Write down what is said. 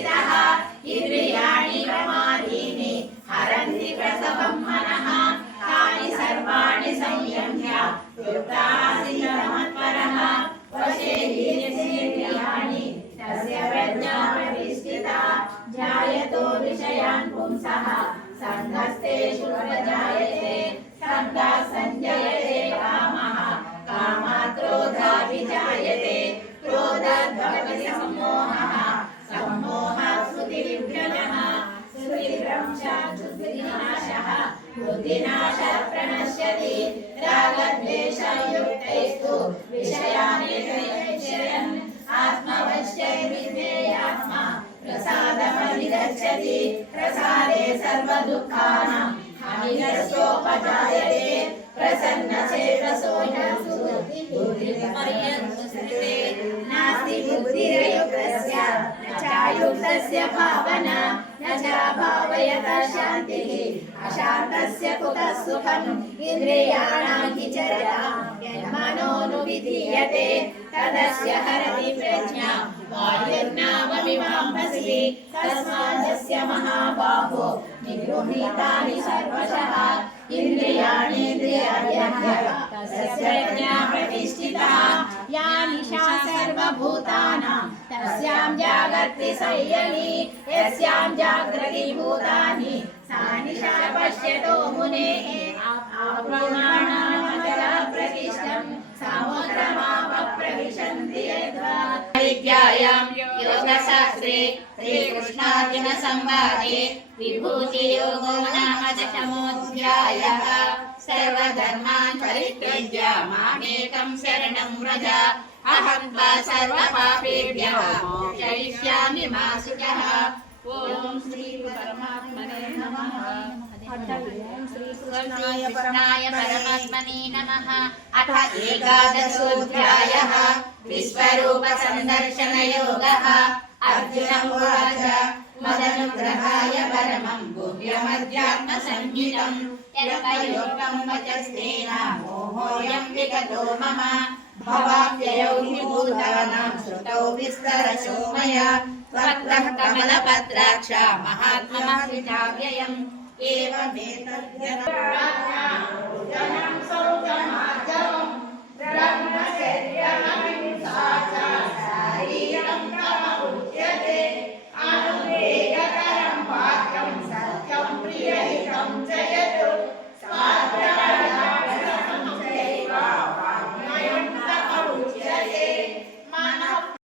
प्रतिष्ठितः इंद्रियाणि प्रमादीनि हरन्ति प्रसवं मनः तानि सर्वाणि संयम्य युक्तासि मत्परः वशे इंद्रियाणि तस्य प्रज्ञा प्रतिष्ठिता ध्यायतो विषयान् पुंसः संगस्तेषु प्रजायते संगः संजयते कामः कामात् क्रोधाभिजायते क्रोधात् भवति सम्मोहः सम्मोहात् स्मृतिविभ्रमः स्मृतिभ्रंशात् बुद्धिनाशः बुद्धिनाशः प्रणश्यति रागद्वेषयुक्तैस्तु विषयान् विषयन् आत्मवश्यैर्विधेयात्मा प्रसादमधिगच्छति प्रसादे सर्वदुःखानां हानिरसोपजायते प्रसन्नचेतसो बुद्धिर्मय्यनुसृते नास्ति बुद्धिरयुक्तस्य न चायुक्तस्य भावना न चाभावयतः शान्तिः अशान्तस्य कुतः सुखम् इन्द्रियाणां हि चरता यन्मनोनुविधीयते तदस्य हरति प्रज्ञा वायुर्नावमिवाम्भसि तस्मादस्य महाबाहो निगृहीतानि सर्वशः इन्द्रियाणीन्द्रियाण्यः तस्य प्रज्ञा प्रतिष्ठिता या निशा सर्वभूतानां तस्यां जागर्ति संयमी यस्यां जागृति भूतानि सा निशा पश्यतो मुनेः आप्रमाणामतः प्रतिष्ठं समुद्रमापप्रविशन्ति यद्वा विद्यायां योगशास्त्रे श्रीकृष्णार्जुन संवादे विभूतियोगो नाम दशमोऽध्यायः सर्वधर्मान् परित्यज्य मामेकं शरणं व्रज अहं त्वा सर्वपापेभ्यः मोक्षयिष्यामि मा शुचः। ओम श्री परमात्मने नमः। श्रीकृष्णाय परमात्मने नमः। अथ एकादशोऽध्यायः विश्वरूप संदर्शन योगः। अर्जुन उवाच मदनुग्रहाय परमं गुह्यमध्यात्म संहितं यत्पयोक्तं वचस्तेन मोहोऽयं विगतो मम भवाप्ययौ हि भूतानां श्रुतौ विस्तरशो मया त्वत्तः कमलपत्राक्ष महात्ममहृजाव्ययम् एवमेतद्यनं सौजमाजवं ब्रह्मचर्यमहिंसा च